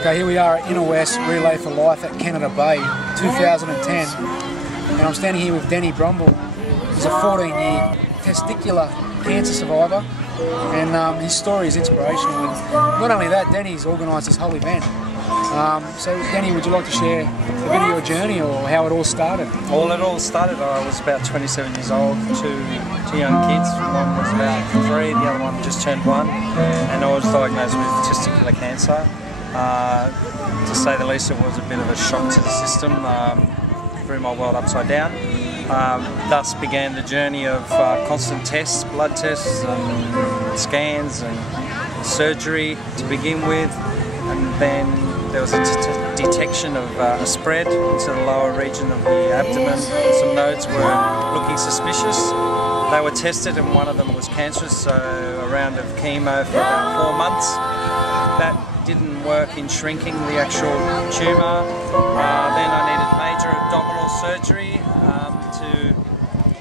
Okay, here we are at Inner West Relay for Life at Canada Bay, 2010. And I'm standing here with Danny Brombal. He's a 14-year testicular cancer survivor, and his story is inspirational. And not only that, Danny's organised this whole event. So Danny, would you like to share a bit of your journey or how it all started? Well, it all started, I was about 27 years old, two young kids. One was about 3, the other one just turned 1, and I was diagnosed with testicular cancer. To say the least, it was a bit of a shock to the system, threw my world upside down. Thus began the journey of constant tests, blood tests and scans and surgery to begin with, and then there was a detection of a spread into the lower region of the abdomen. Some nodes were looking suspicious. They were tested and one of them was cancerous, so a round of chemo for about 4 months. That didn't work in shrinking the actual tumour. Then I needed major abdominal surgery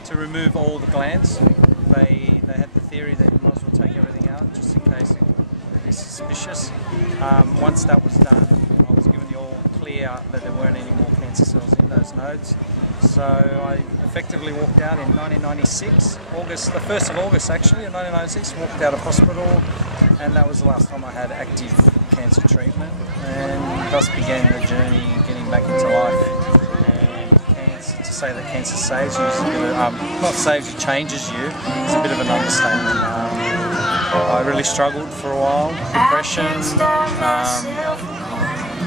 to remove all the glands. They had the theory that you might as well take everything out just in case it would be suspicious. Once that was done, I was given the all clear that there weren't any more cancer cells in those nodes. So I effectively walked out in 1996, the 1st of August actually, in 1996, walked out of hospital, and that was the last time I had active cancer treatment, and thus began the journey getting back into life. And to say that cancer saves you is a bit of, not saves you, changes you, is a bit of an understatement. I really struggled for a while, depression.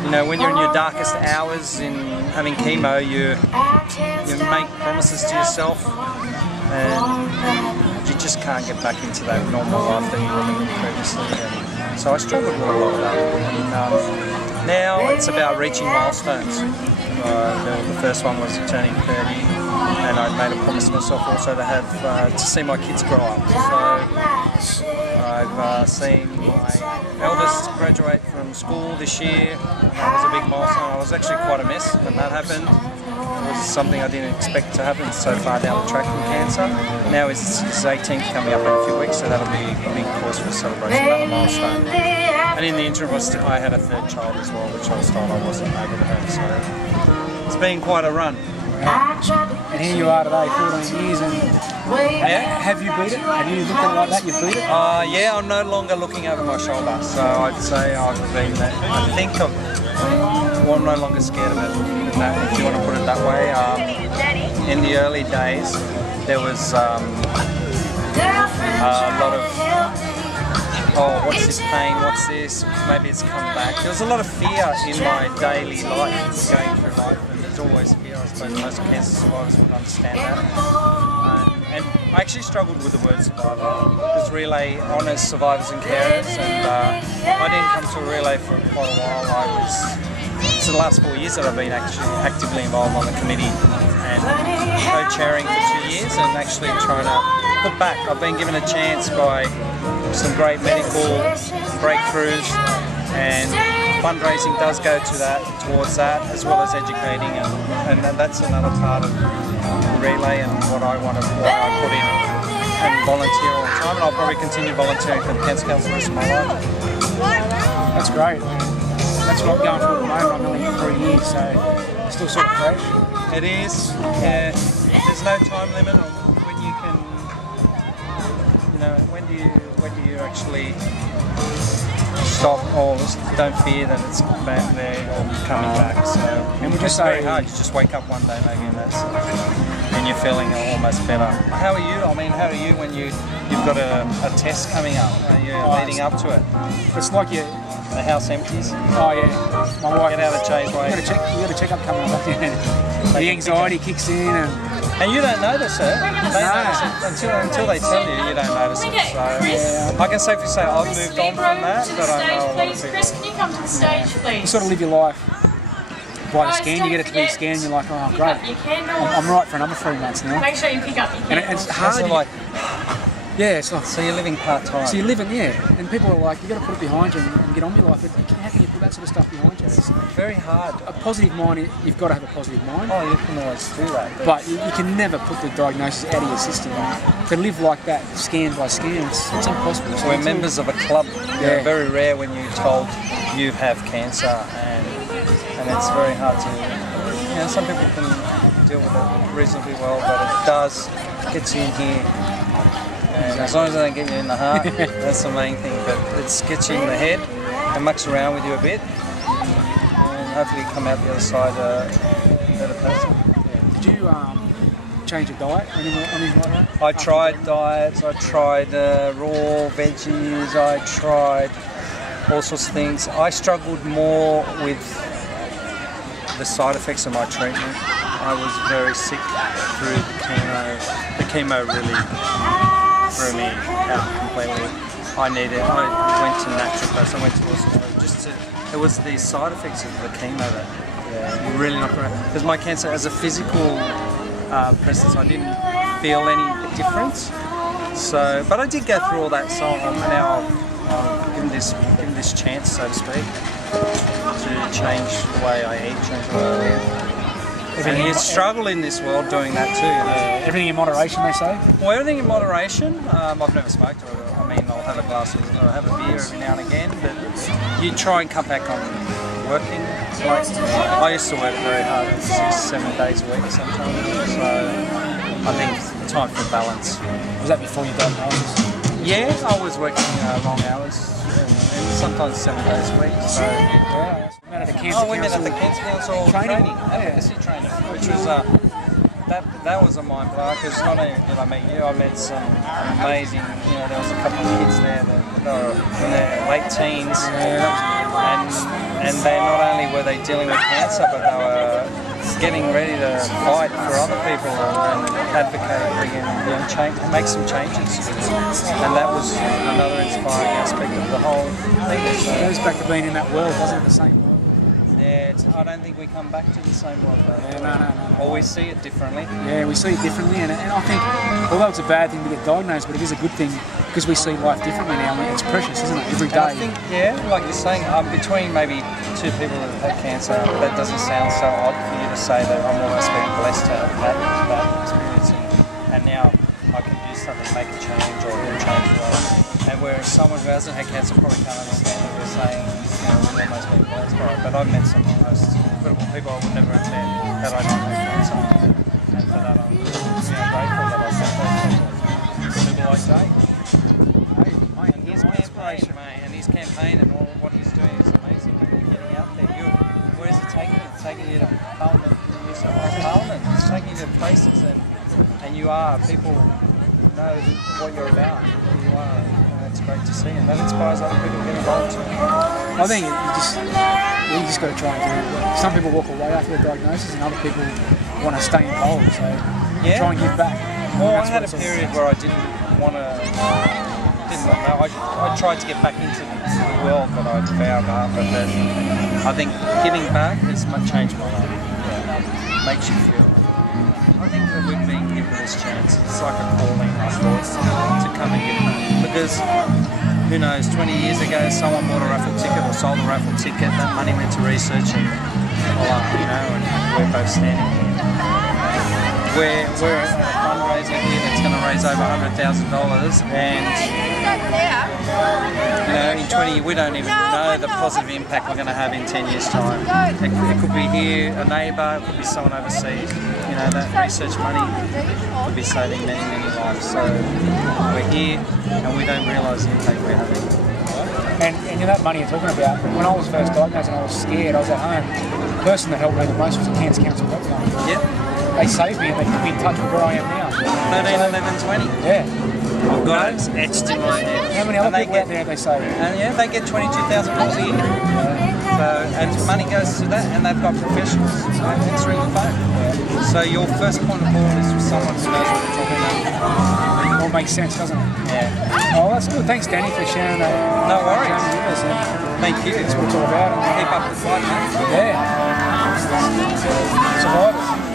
You know, when you're in your darkest hours in having chemo, you make promises to yourself, and you just can't get back into that normal life that you were living previously. And so I struggled with a lot of that. And now it's about reaching milestones. The first one was turning 30, and I made a promise to myself also to have to see my kids grow up. So I've seen my eldest graduate from school this year, and that was a big milestone. I was actually quite a mess when that happened. It was something I didn't expect to happen so far down the track from cancer. Now his 18th coming up in a few weeks, so that'll be a big cause for celebration, another milestone. And in the interim, I had a 3rd child as well, which I was told I wasn't able to have, so it's been quite a run. And here you are today, 14 years, and have you beat it? Have you looked at it like that, you've beat it? Yeah, I'm no longer looking over my shoulder, so I'd say I've been there. I think I'm no longer scared of it, if you want to put it that way. In the early days, there was a lot of, oh, what's this pain, what's this, maybe it's come back. There was a lot of fear in my daily life, going through life, and there's always fear. I suppose most cancer survivors would understand that. And I actually struggled with the word survivor, because Relay honours survivors and carers, and I didn't come to a Relay for quite a while. It's the last 4 years that I've been actually actively involved on the committee and co-chairing for 2 years, and actually trying to put back. I've been given a chance by some great medical breakthroughs, and fundraising does go towards that, as well as educating, and that's another part of Relay and what I put in, and volunteer all the time, and I'll probably continue volunteering for the Cancer Council the rest of my life. That's great. That's what I'm going for at the moment. I'm only 3 years, so still sort of fresh. It is. Yeah. There's no time limit on when you can. You know, when do you actually stop, or don't fear that it's back there or coming back. So, and it's very hard. You just wake up one day maybe and you're feeling almost better. How are you? I mean, how are you when you've got a test coming up? You're leading up to it. It's like the house empties. Oh yeah, my wife. Get out of Jay's way. You got a checkup coming up. The anxiety kicks in, and you don't notice it. Notice it until they tell you. You don't notice it. So I can safely say I've moved on from that, but I know a lot of people. Chris, can you come to the stage, please? You sort of live your life by the scan. You get it to be scanned, and you're like, oh great, I'm right for another 3 months now. Make sure you pick up your candles. And it's hard. Yeah, it's like, So you're living part-time? so you're living, yeah, and people are like, you've got to put it behind you and get on with your life. But how can you put that sort of stuff behind you? It's Very hard. a positive mind, you've got to have a positive mind. Oh, you can always do that. But you can never put the diagnosis out of your system. To live like that, scan by scan, it's impossible. So we're members of a club. Yeah. Very rare when you're told you have cancer, and it's very hard to. You know, some people can deal with it reasonably well, but it does get you in here. And as long as they don't get you in the heart, that's the main thing. But it gets you in the head and mucks around with you a bit, and hopefully you come out the other side a better person. Yeah. Did you change your diet or anything like that? I tried diets, I tried raw veggies, I tried all sorts of things. I struggled more with the side effects of my treatment. I was very sick through the chemo. The chemo really threw me out completely. I went to naturopaths, I went to all sorts of, it was the side effects of the chemo that really knocked around. Because my cancer, as a physical presence, I didn't feel any difference. So, but I did go through all that. So now I've given this chance, so to speak, to change the way I eat, change the way I live. And you struggle in this world doing that too. You know? Everything in moderation, they say? Well, everything in moderation. I've never smoked. I mean, I'll have a glass or I'll have a beer every now and again, but you try and cut back on working. Like, I used to work very hard, 6-7 days a week sometimes, so I think time for balance. Was that before your diagnosis? Yeah, I was working long hours, and sometimes 7 days a week. So Yeah. We met at the Cancer we met at the Cancer Council training, advocacy training, which was that was a mind blower, because not only did I meet you, I met some amazing. You know, there was a couple of kids there that were in their late teens, and they not only were they dealing with cancer, but they were getting ready to fight for other people and advocate and change, make some changes. And that was another inspiring aspect of the whole thing. It goes back to being in that world, wasn't it? The same world. Yeah, I don't think we come back to the same world though. Yeah, no. Or we see it differently. Yeah, we see it differently, and I think, although it's a bad thing to get diagnosed, but it is a good thing because we see life differently now. I mean, it's precious, isn't it? Every day. And I think, yeah, like you're saying, between maybe two people that have had cancer, that doesn't sound so odd for you to say that I'm almost been blessed to have had that experience, and now I can do something, make a change, or change the way. And whereas someone who hasn't had cancer probably can't understand that we're saying, you know, we've almost been blessed by it. But I've met some of the most incredible people I would never have met had I not had cancer. And for that I'm grateful that I met those people like Dave. And his campaign, mate, and his campaign and all what he's doing is amazing. You're getting out there. Where's it taking you? It's taking you to Parliament, New South Wales Parliament. It's taking you to places, and you are. People know what you're about. You are. And it's great to see, and that inspires other people to get involved too. I think you just got to try and do it. Some people walk away after the diagnosis, and other people want to stay involved. So try and give back. Well, I had a period where I didn't want to. I tried to get back into the world that I'd vowed after, but I think giving back has changed my life. Yeah. Makes you feel. I think that we've been given this chance. It's like a calling, I thought, to come and give back. Because who knows, 20 years ago, someone bought a raffle ticket or sold a raffle ticket. That money went to research, and you know, and we're both standing here. We're at a fundraiser here that's going to raise over $100,000, and you know, in 20 years we don't even know the positive impact we're going to have in 10 years' time. It could be here, a neighbour, it could be someone overseas. You know, that research money could be saving many, many lives. So we're here, and we don't realise the impact we're having. And you know, that money you're talking about, when I was first diagnosed and I was scared, I was at home, the person that helped me the most was the Cancer Council hotline. Yeah. They saved me and they put me in touch with where I am now. 13, 11, 20. Yeah. I've got it etched in my head. How many other people out there have they saved? And yeah, they get $22,000 a year. So, and money goes to that, and they've got professionals answering the phone. Yeah. So your first point of call is with someone who knows what they're talking about. It all makes sense, doesn't it? Yeah. Oh, that's good. Thanks, Danny, for sharing that. No worries. Thank you. That's what it's all about. Keep up the fight, mate. Yeah. Survivors.